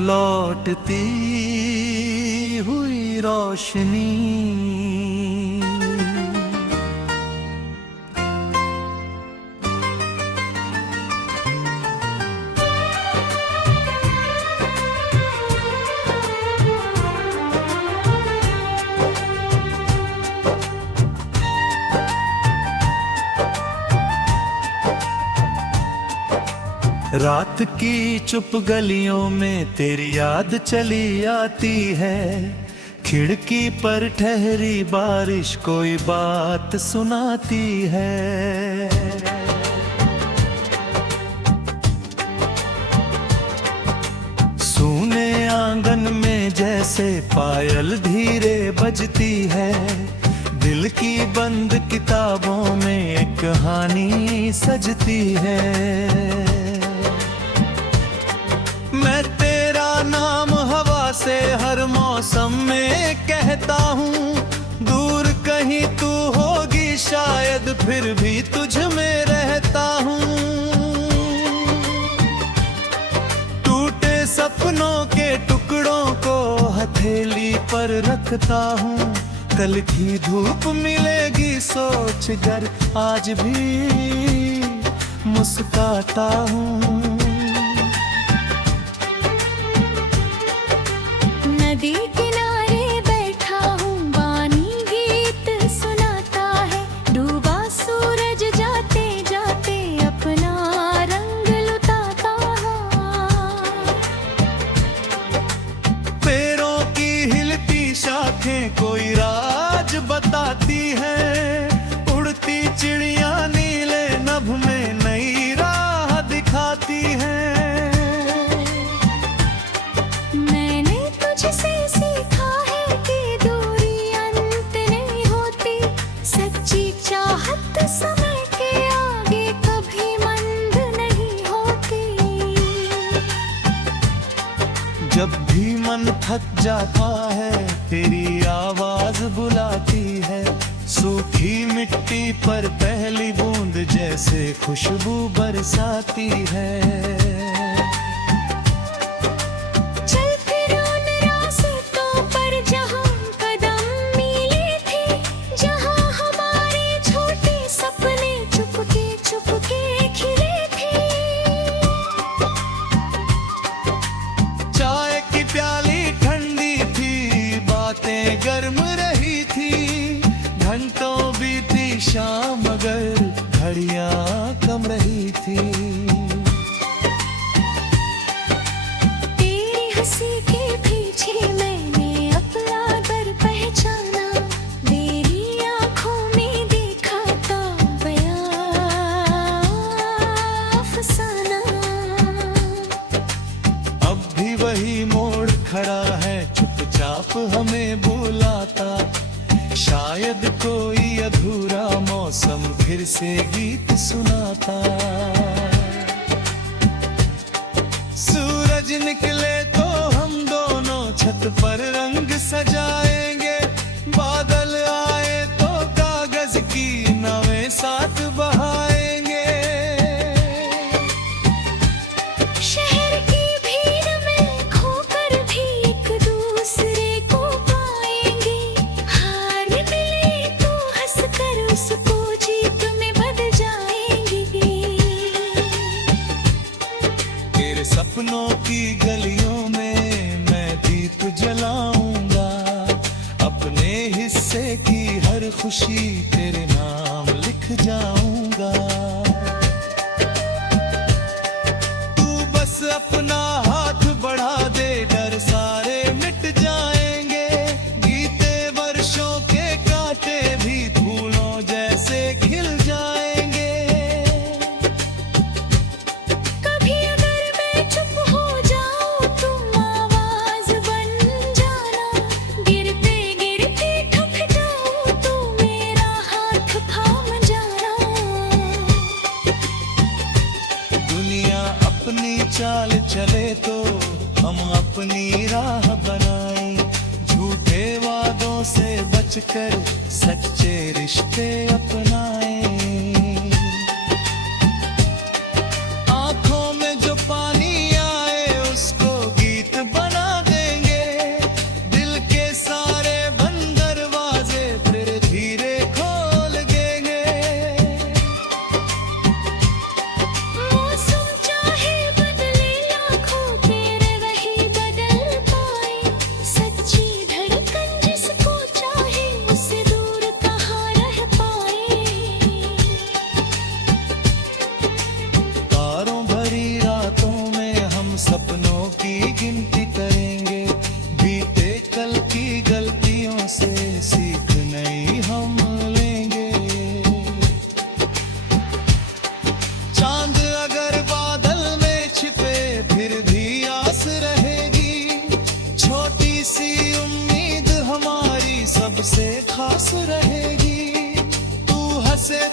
लौटती हुई रोशनी। रात की चुप गलियों में तेरी याद चली आती है। खिड़की पर ठहरी बारिश कोई बात सुनाती है। सूने आंगन में जैसे पायल धीरे बजती है। दिल की बंद किताबों में एक कहानी सजती है। मैं तेरा नाम हवा से हर मौसम में कहता हूँ। दूर कहीं तू होगी शायद फिर भी तुझ में रहता हूँ। टूटे सपनों के टुकड़ों को हथेली पर रखता हूँ। कल की धूप मिलेगी सोच कर आज भी मुस्कुराता हूँ। नदी किनारे बैठा हूँ, बानी गीत सुनाता है। डूबा सूरज जाते जाते अपना रंग लुटाता है। पेड़ों की हिलती शाखें कोई राज बताती हैं। उड़ती चिड़िया नीले नभ में नई राह दिखाती हैं। से सीखा है कि दूरी अंत नहीं होती। सच्ची चाहत समय के आगे कभी मंद नहीं होती। जब भी मन थक जाता है तेरी आवाज बुलाती है। सूखी मिट्टी पर पहली बूंद जैसे खुशबू बरसाती है। प्याली ठंडी थी, बातें गर्म रही थी। घंटों बीती शाम मगर घड़ियां कम रही थी। तेरी हंसी के पीछे मैंने अपना घर पहचाना। तेरी आंखों में देखा तो बयां अफसाना। अब भी वही मोड़ खड़ा है चुपचाप हमें बुलाता। शायद कोई अधूरा मौसम फिर से गीत सुनाता। सूरज निकले तो हम दोनों छत पर रंग सजाएंगे। बादल आए तो कागज की नावें साथ बहाएंगे। सपनों की गलियों में मैं दीप जलाऊंगा। अपने हिस्से की हर खुशी तेरे नाम लिख जाऊंगा। तू बस अपना हाथ बढ़ा दे, डर सारे मिट जाएंगे। बीते वर्षों के कांटे भी फूलों जैसे खिल जाएंगे। चाल चले तो हम अपनी राह बनाएं। झूठे वादों से बचकर सच्चे रिश्ते अपनाएं। आंखों में जो पानी आए उसको गीत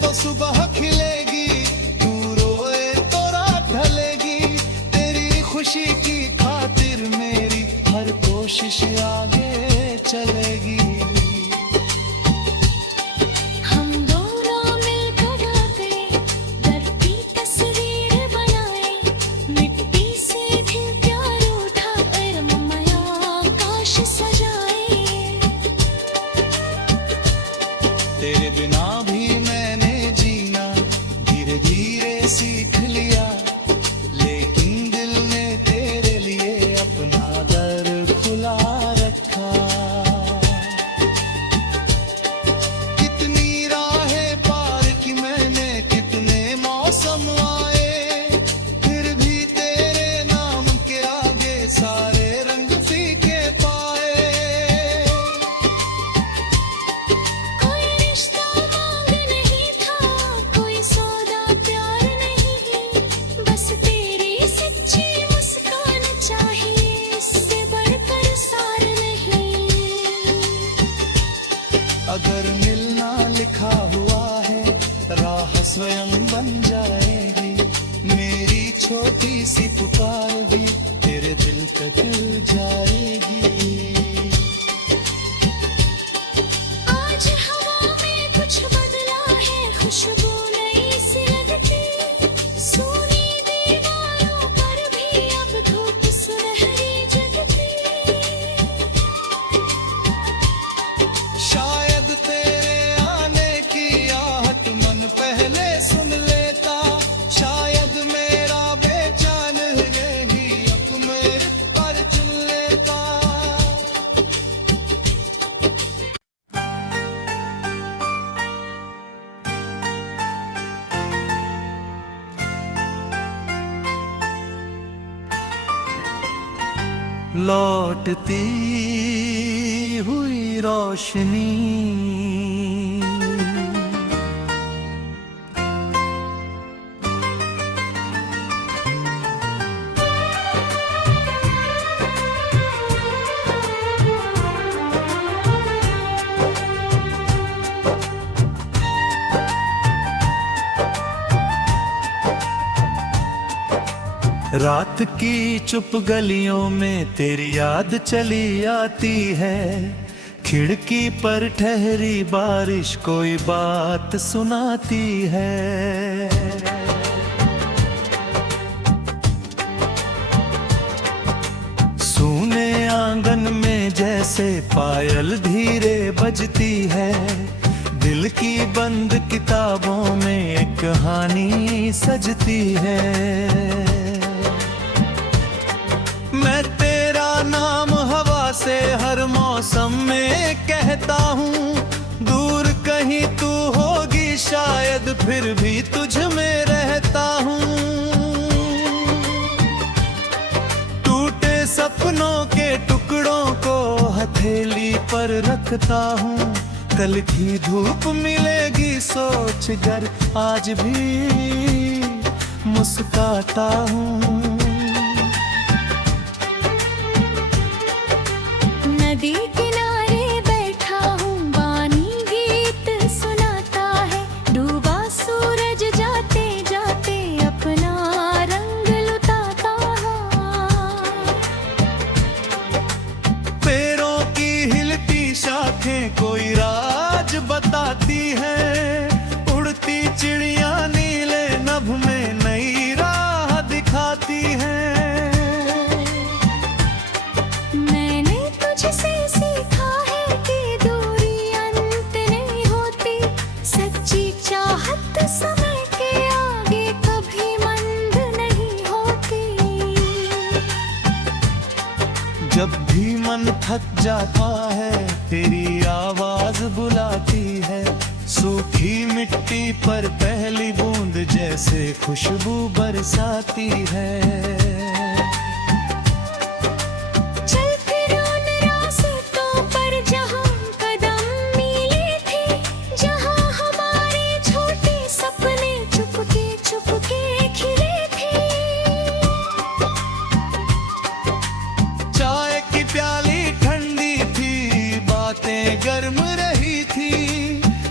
तो सुबह खिलेगी, तू रोए तो रात ढलेगी। तेरी खुशी की खातिर मेरी हर कोशिश आगे चलेगी। हम दोनों मिलकर गाते, धरती तस्वीर बनाए, मिट्टी से भी प्यार उठा कर ममया आकाश सजाए। तेरे बिना भी मैंने जीना धीरे धीरे सीख लिया, लेकिन दिल ने तेरे लिए अपना दर खुला रखा। कितनी राहें पार की मैंने, कितने मौसम आए, फिर भी तेरे नाम के आगे सारे रंग फीके पाए। कोई रिश्ता मांग नहीं था, कोई सौदा प्यार नहीं, बस तेरी सच्ची मुस्कान चाहिए, इससे बढ़कर सार नहीं। अगर मिलना लिखा हुआ है, राह स्वयं बन जाएगी। मेरी छोटी सी पुकार भी तेरे दिल तक जाएगी। आज हवा में कुछ बदला है, खुशबू नई सी लगती, सूनी दीवारों पर भी अब धूप सुनहरी जगती। शायद तेरे आने की आहट मन पहले सुन लेता, शायद मेरा बेचैन यही अब मेरे पर चुन लेता। लौटती हुई रोशनी, रात की चुप गलियों में तेरी याद चली आती है। खिड़की पर ठहरी बारिश कोई बात सुनाती है। सूने आंगन में जैसे पायल धीरे बजती है, दिल की बंद किताबों में एक कहानी सजती है। मैं तेरा नाम हवा से हर मौसम में कहता हूँ, दूर कहीं तू होगी शायद फिर भी तुझ में रहता हूँ। टूटे सपनों के टुकड़ों को हथेली पर रखता हूँ, कल की धूप मिलेगी सोच कर आज भी मुस्काता हूँ। नदी किनारे बैठा हूँ, बानी गीत सुनाता है, डूबा सूरज जाते जाते अपना रंग लुटाता है। पेड़ों की हिलती शाखें कोई राज बताती हैं, उड़ती चिड़िया नीले नभ में नई राह दिखाती हैं। तुझसे सीखा है कि दूरी अंत नहीं होती, सच्ची चाहत समय के आगे कभी मंद नहीं होती। जब भी मन थक जाता है तेरी आवाज बुलाती है, सूखी मिट्टी पर पहली बूंद जैसे खुशबू बरसाती है। चल फिर उन रास्तों पर जहाँ कदम मिले थे, जहाँ हमारे छोटे सपने चुपके चुपके खिले थे। चाय की प्याली ठंडी थी, बातें गर्म रही थी,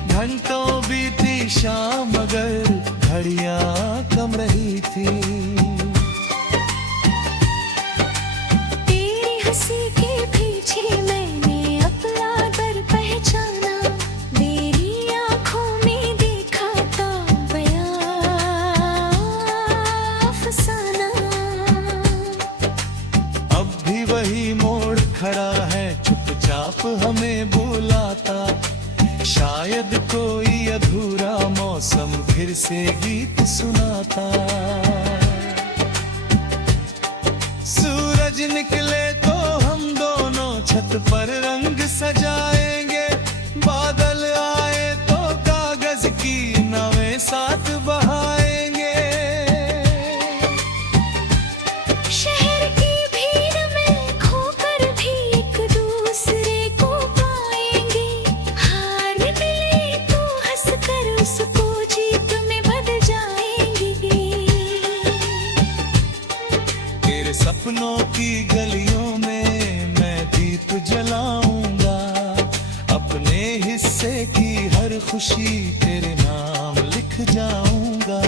घंटों बीती शाम मगर घड़ियां कम रही थी। तेरी हंसी के पीछे मैंने अपना डर पहचाना, मेरी आंखों में देखा था बयां अफसाना। अब भी वही मोड़ खड़ा है, चुपचाप हमें बुलाता, शायद कोई अधूरा मौसम फिर से गीत सुनाता। सूरज निकले तो हम दोनों छत पर रंग सजाएंगे, बादल आए तो कागज की नावें साथ बहाएंगे। शहर की भीड़ में खोकर भी एक दूसरे को पाएंगे, हार मिले तो हंसकर उसको जीत में बदल जाएंगे। तेरे सपनों की गलियों में मैं दीप जलाऊंगा, अपने हिस्से की हर खुशी तेरे नाम लिख जाऊंगा।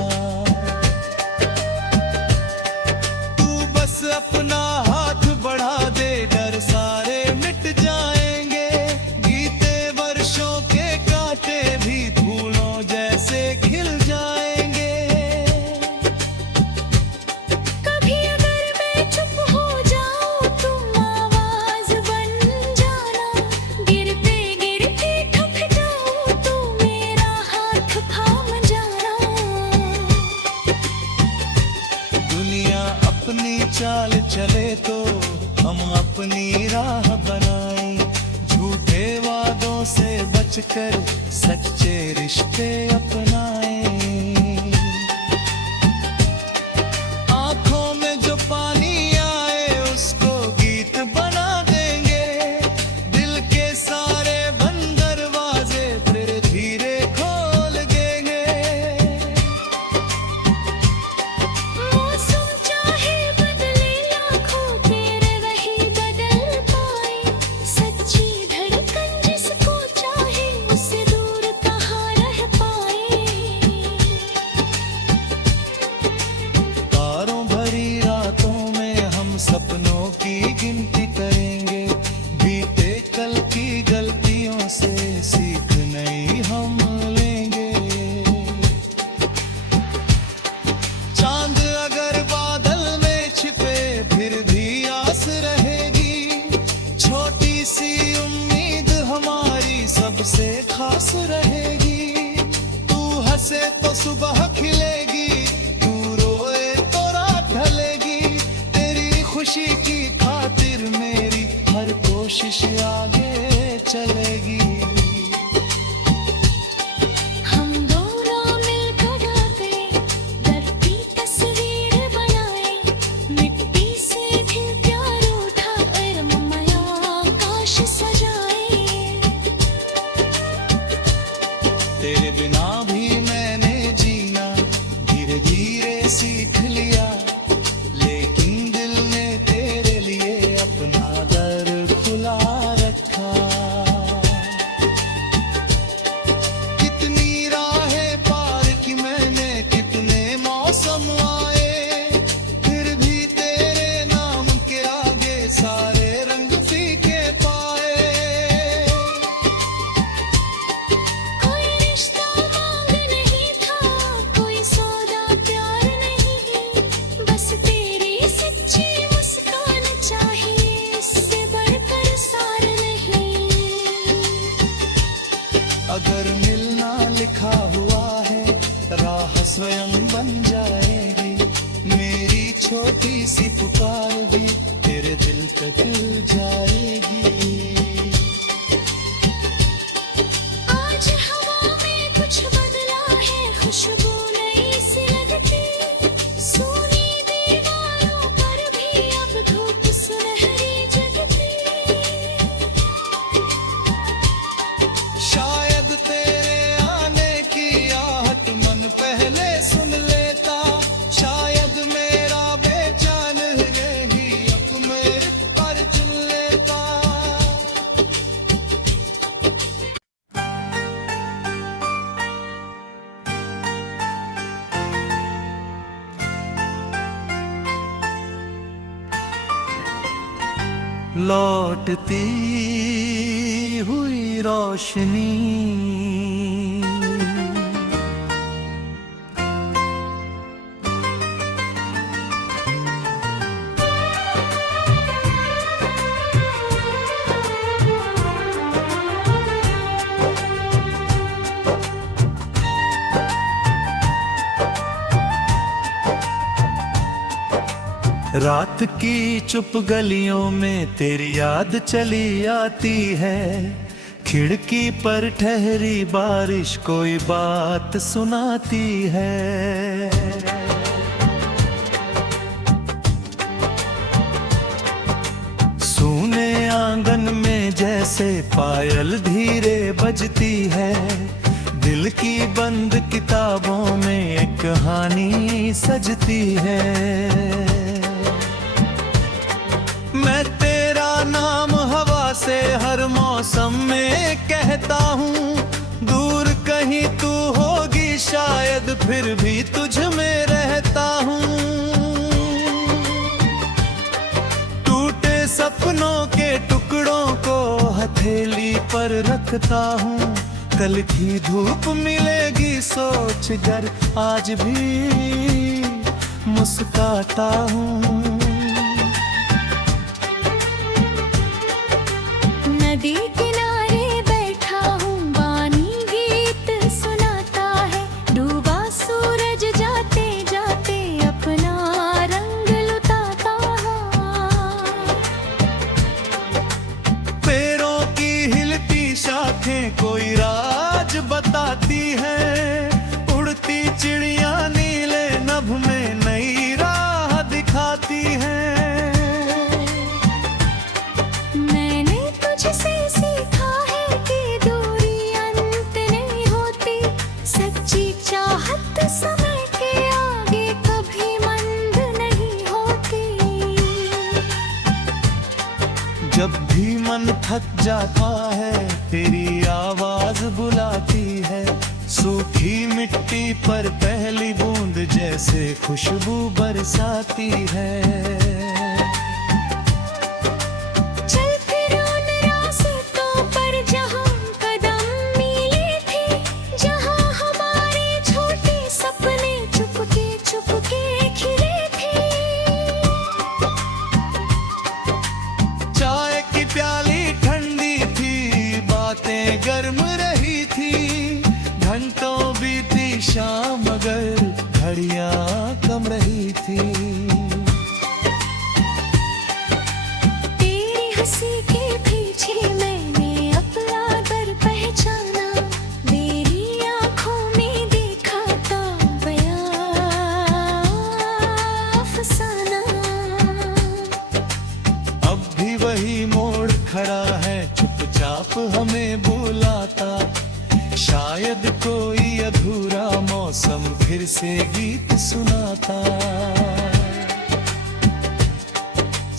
तू बस अपना हाथ बढ़ा दे, डर सारे मिट जाएंगे, बीते वर्षों के कांटे भी फूलों जैसे खिल जाएंगे। कभी अगर मैं चुप हो जाऊं तुम आवाज बन जाना, गिरते गिरते थक जाऊं तो मेरा हाथ थाम जाना। दुनिया अपनी चाल चले तो हम अपनी राह बनाएं, झूठे वादों से बचकर सच्चे रिश्ते अपनाएं। आंखों में जो पानी आए उसको गीत बना देंगे, दिल के सारे बंद दरवाजे फिर धीरे खोल देंगे। मौसम चाहे बदले लाखों, तेरे वही बदल पाए, सच्ची धड़कन जिसको चाहे उससे दूर कहाँ रह पाए। तारों भरी रातों में हम सपनों की गिनती करेंगे, बीते कल की गलतियों से सीख नई हम लेंगे। चांद अगर बादल में छिपे फिर भी आस रहेगी, छोटी सी उम्मीद हमारी सबसे खास रहेगी। तू हंसे तो सुबह खिलेगी, तू रोए तो रात ढलेगी, तेरी खुशी की खातिर मेरी हर कोशिश आगे चलेगी। हम दोनों मिलकर गाते, धरती तस्वीर बनाए, मिट्टी से भी प्यार उठा और ममया आकाश सजाए। तेरे बिना भी मैंने जीना धीरे धीरे सीख लिया, लेकिन दिल ने तेरे लिए अपना दर खुला रखा। कितनी राहें पार की मैंने, कितने मौसम आए, फिर भी तेरे नाम के आगे सारे रंग फीके पाए। कोई रिश्ता मांग नहीं था, कोई सौदा प्यार नहीं, बस तेरी सच्ची मुस्कान चाहिए, इससे बढ़कर सार नहीं। अगर मिलना लिखा हुआ है, राह स्वयं बन जाएगी, मेरी छोटी सी पुकार भी तेरे दिल तक जाएगी। आज हवा में कुछ बदला है, खुशबू नई सी लगती, सूनी दीवारों पर भी अब धूप सुनहरी जगती। शायद तेरे आने की आहट मन पहले सुन लेता, शायद मेरा बेचैन यही अब मेरे पर चुन लेता। लौटती हुई रोशनी। रात की चुप गलियों में तेरी याद चली आती है। खिड़की पर ठहरी बारिश कोई बात सुनाती है। सूने आंगन में जैसे पायल धीरे बजती है। दिल की बंद किताबों में एक कहानी सजती है। मैं तेरा नाम हवा से हर मौसम में कहता हूँ। दूर कहीं तू होगी शायद फिर भी तुझ में रहता हूँ। टूटे सपनों के टुकड़ों को हथेली पर रखता हूँ। कल की धूप मिलेगी सोच कर आज भी मुस्काता हूँ। नदी किनारे बैठा हूँ, बानी गीत सुनाता है। डूबा सूरज जाते जाते अपना रंग लुटाता है। पेड़ों की हिलती शाखें कोई राज बताती हैं। उड़ती चिड़िया नीले नभ में नई राह दिखाती हैं। से सीखा है कि दूरी अंत नहीं होती। सच्ची चाहत समय के आगे कभी मंद नहीं होती। जब भी मन थक जाता है तेरी आवाज बुलाती है। सूखी मिट्टी पर पहली बूंद जैसे खुशबू बरसाती है। प्याली ठंडी थी, बातें गर्म रही थी। घंटों बीती शाम मगर घड़ियां कम रही थी। तेरी हंसी के पीछे मैंने अपना घर पहचाना। मेरी आंखों में देखा था बयां अफसाना। अब भी वही मोड़ खड़ा है चुपचाप हमें बुलाता। शायद कोई अधूरा मौसम फिर से गीत सुनाता।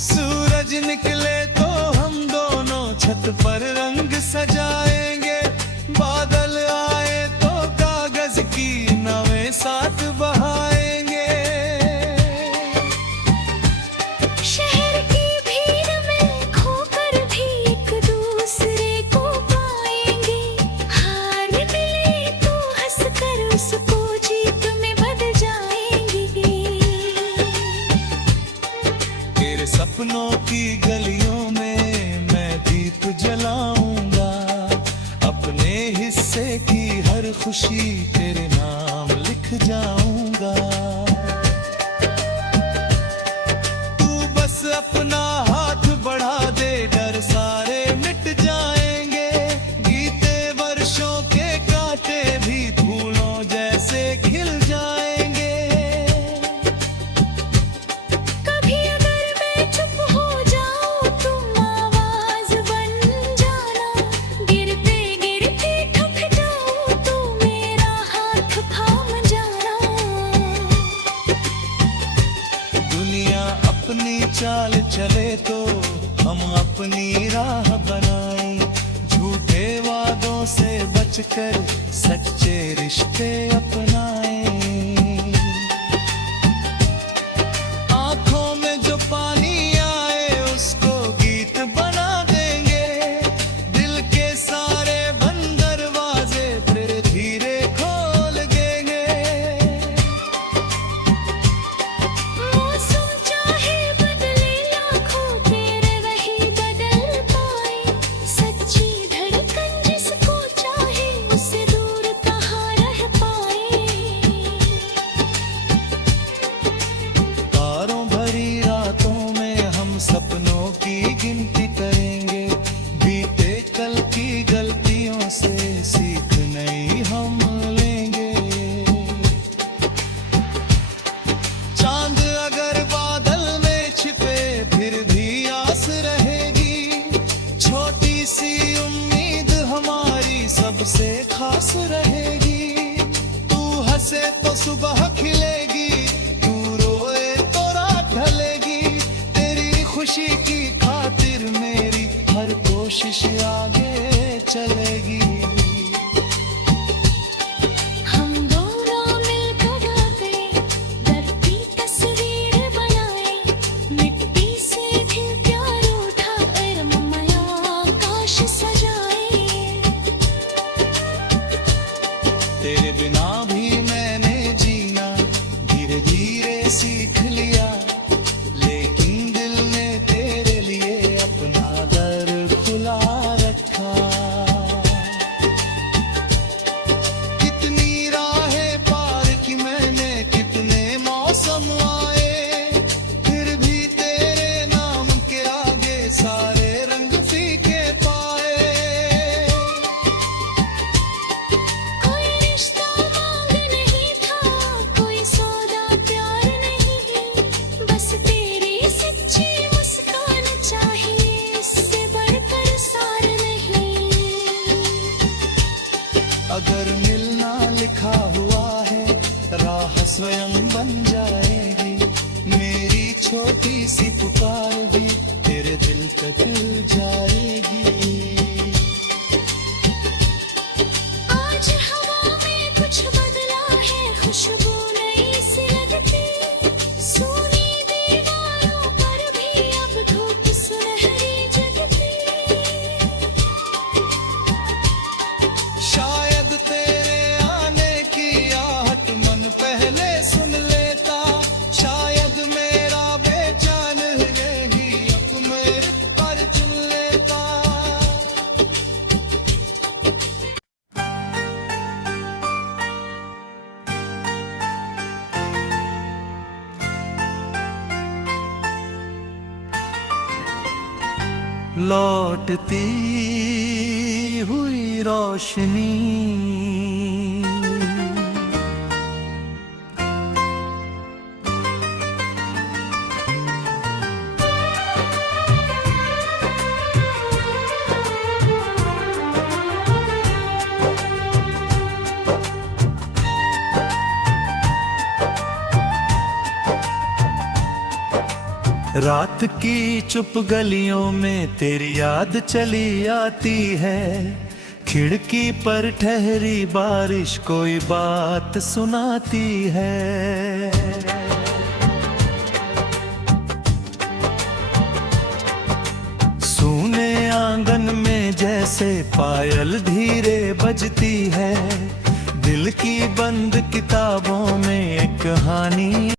सूरज निकले तो हम दोनों छत पर रंग सजाएंगे। बादल आए तो कागज की नावें साथ बहाएंगे। सपनों की गलियों में मैं दीप जलाऊंगा। अपने हिस्से की हर खुशी तेरे नाम लिख जाऊंगा। तू बस अपना हाथ बढ़ा दे, डर सारे मिट जाएंगे। बीते वर्षों के कांटे भी फूलों जैसे खिल जाएंगे। चाल चले तो हम अपनी राह बनाएं। झूठे वादों से बचकर सच्चे रिश्ते अपनाएं। आंखों में जो पानी आए उसको गीत से सीख नहीं हम लेंगे। चांद अगर बादल में छिपे फिर भी आस रहेगी, छोटी सी उम्मीद हमारी सबसे खास रहेगी। तू हंसे तो सुबह खिलेगी, तू रोए तो रात ढलेगी। तेरी खुशी की खातिर मेरी हर कोशिश आगे चलेगी। हम दोनों मिलकर गाते, धरती तस्वीर बनाए, मिट्टी से भी प्यार उठा अरमाया आकाश सजाए। तेरे बिना भी मैंने जीना धीरे धीरे सीख लिया, लेकिन दिल ने तेरे लिए अपना दर खुला रखा। कितनी राहें पार की मैंने, कितने मौसम आए, फिर भी तेरे नाम के आगे सारे रंग फीके पाए। कोई रिश्ता मांग नहीं था, कोई सौदा प्यार नहीं, बस तेरी सच्ची मुस्कान चाहिए, इससे बढ़कर सार नहीं। अगर मिलना लिखा हुआ है, राह स्वयं बन जाएगी। मेरी छोटी सी पुकार भी तेरे दिल तक जाएगी। आज हवा में कुछ बदला है, खुशबू नई सी लगती, सूनी दीवारों पर भी अब धूप सुनहरी जगती। शायद तेरे आने की आहट मन पहले सुन लेता, शायद मेरा बेचैन यही अब मेरे पर चुन लेता। लौटती हुई रोशनी, रात की चुप गलियों में तेरी याद चली आती है। खिड़की पर ठहरी बारिश कोई बात सुनाती है। सूने आंगन में जैसे पायल धीरे बजती है, दिल की बंद किताबों में एक कहानी